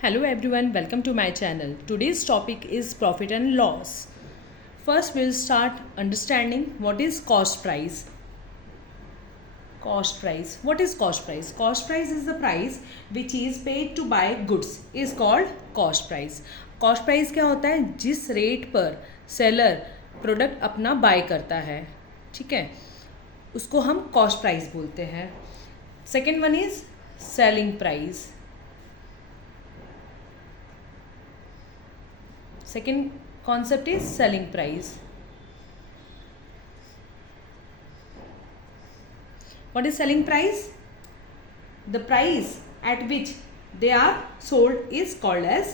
Hello everyone, welcome to my channel. Today's topic is profit and loss. First we'll start understanding what is cost price. Cost price. What is cost price? Cost price is the price which is paid to buy goods is called cost price. Cost price क्या होता है? जिस rate पर seller product अपना bye करता है, ठीक है, उसको हम कॉस्ट प्राइस बोलते हैं. Second one is selling price. Second concept is selling price. What is selling price? The price at which they are sold is called as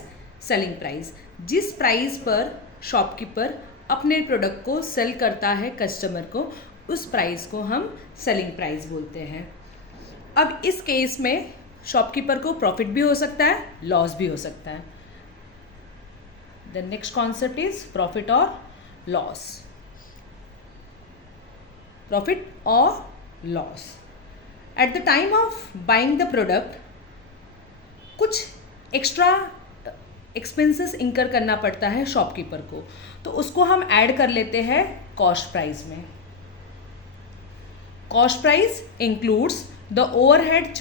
selling price. जिस प्राइस पर शॉपकीपर अपने प्रोडक्ट को cell करता है customer को, उस price को हम सेलिंग प्राइस बोलते हैं. अब इस केस में शॉपकीपर को प्रॉफिट भी हो सकता है, लॉस भी हो सकता है. The next concept is profit or loss. Profit or loss. At the time of buying the product, कुछ एक्स्ट्रा एक्सपेंसेस इंकर करना पड़ता है शॉपकीपर को, तो उसको हम ऐड कर लेते हैं कॉस्ट प्राइस में. Cost price includes the overhead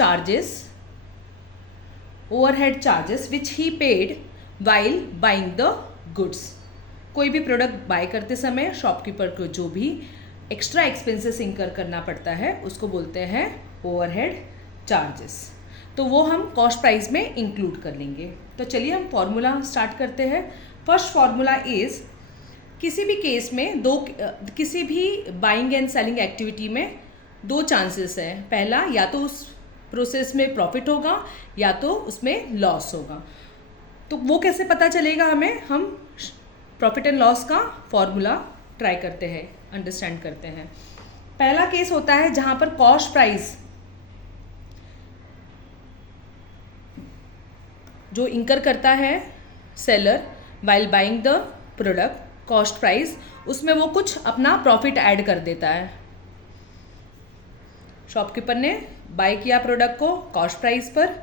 charges which he paid while buying the goods. कोई भी प्रोडक्ट बाय करते समय शॉपकीपर को जो भी एक्स्ट्रा एक्सपेंसेस इंकर करना पड़ता है उसको बोलते हैं ओवरहेड चार्जेस. तो वो हम कॉस्ट प्राइस में इंक्लूड कर लेंगे. तो चलिए हम फॉर्मूला स्टार्ट करते हैं. फर्स्ट फॉर्मूला इज, किसी भी केस में किसी भी बाइंग एंड सेलिंग एक्टिविटी में दो चांसेस हैं. पहला, या तो उस प्रोसेस में प्रॉफिट होगा या तो उसमें लॉस होगा. तो वो कैसे पता चलेगा हमें? हम प्रॉफिट एंड लॉस का फॉर्मूला ट्राई करते हैं, अंडरस्टैंड करते हैं. पहला केस होता है जहां पर कॉस्ट प्राइस जो इंकर करता है seller while buying the product, cost price, उसमें वो कुछ अपना प्रॉफिट ऐड कर देता है. शॉपकीपर ने बाय किया प्रोडक्ट को कॉस्ट प्राइस पर,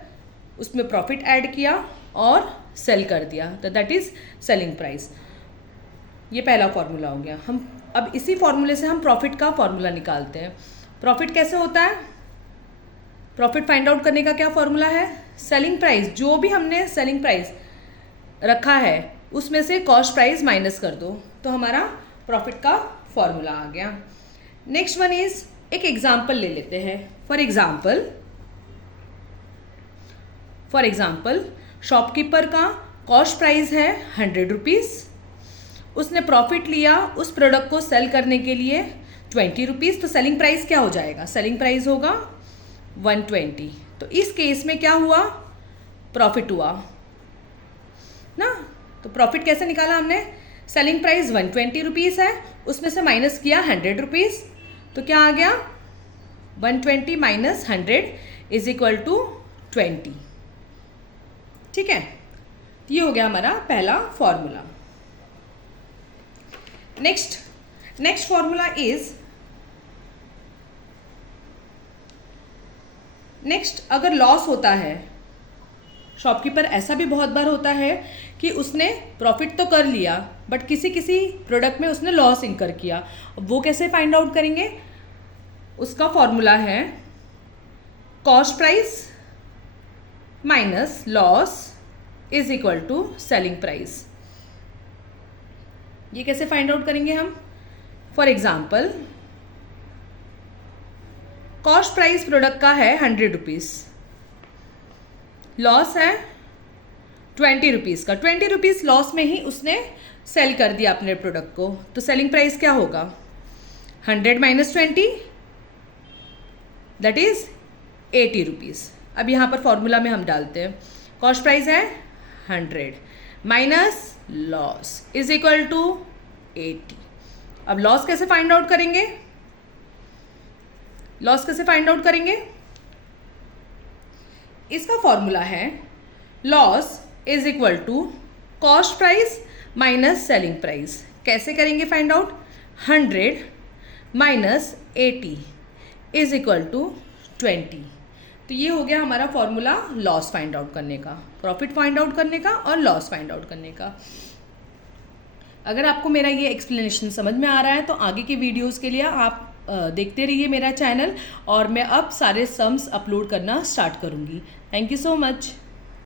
उसमें प्रॉफिट ऐड किया और सेल कर दिया, तो दैट इज सेलिंग प्राइस. ये पहला फॉर्मूला हो गया. हम अब इसी फॉर्मूले से हम प्रॉफिट का फॉर्मूला निकालते हैं. प्रॉफिट कैसे होता है? प्रॉफिट फाइंड आउट करने का क्या फॉर्मूला है? सेलिंग प्राइस, जो भी हमने सेलिंग प्राइस रखा है उसमें से कॉस्ट प्राइस माइनस कर दो, तो हमारा प्रॉफिट का फॉर्मूला आ गया. नेक्स्ट वन इज, एक एग्जाम्पल ले लेते हैं. फॉर एग्जाम्पल शॉपकीपर का कॉस्ट प्राइस है 100 रुपीज़. उसने प्रॉफिट लिया उस प्रोडक्ट को सेल करने के लिए 20 रुपीज़. तो सेलिंग प्राइस क्या हो जाएगा? सेलिंग प्राइस होगा 120. तो इस केस में क्या हुआ? प्रॉफिट हुआ ना. तो प्रॉफिट कैसे निकाला हमने? सेलिंग प्राइस 120 रुपीज़ है, उसमें से माइनस किया 100 रुपीज़, तो क्या आ गया? 120 माइनस 100 इज इक्वल टू 20. ठीक है, ये हो गया हमारा पहला फॉर्मूला. नेक्स्ट फॉर्मूला इज, अगर लॉस होता है, शॉपकीपर ऐसा भी बहुत बार होता है कि उसने प्रॉफिट तो कर लिया बट किसी प्रोडक्ट में उसने लॉस इंकर किया. वो कैसे फाइंड आउट करेंगे? उसका फॉर्मूला है cost price minus loss is equal to selling price. ये कैसे फाइंड आउट करेंगे हम? For example, cost price product का है 100 रुपीज़, लॉस है 20 रुपीज़ का. 20 रुपीज़ लॉस में ही उसने सेल कर दिया अपने प्रोडक्ट को, तो सेलिंग प्राइस क्या होगा? 100 माइनस 20 दैट इज 80 रुपीज़. अब यहाँ पर फॉर्मूला में हम डालते हैं, कॉस्ट प्राइस है 100 minus loss is equal to 80. अब लॉस कैसे फाइंड आउट करेंगे? इसका फॉर्मूला है loss is equal to cost price minus selling price. कैसे करेंगे find out? 100 minus 80 is equal to 20. तो ये हो गया हमारा फॉर्मूला लॉस फाइंड आउट करने का, प्रॉफिट फाइंड आउट करने का और लॉस फाइंड आउट करने का। अगर आपको मेरा ये एक्सप्लेनेशन समझ में आ रहा है तो आगे के वीडियोस के लिए आप देखते रहिए मेरा चैनल, और मैं अब सारे सम्स अपलोड करना स्टार्ट करूँगी। Thank you so much.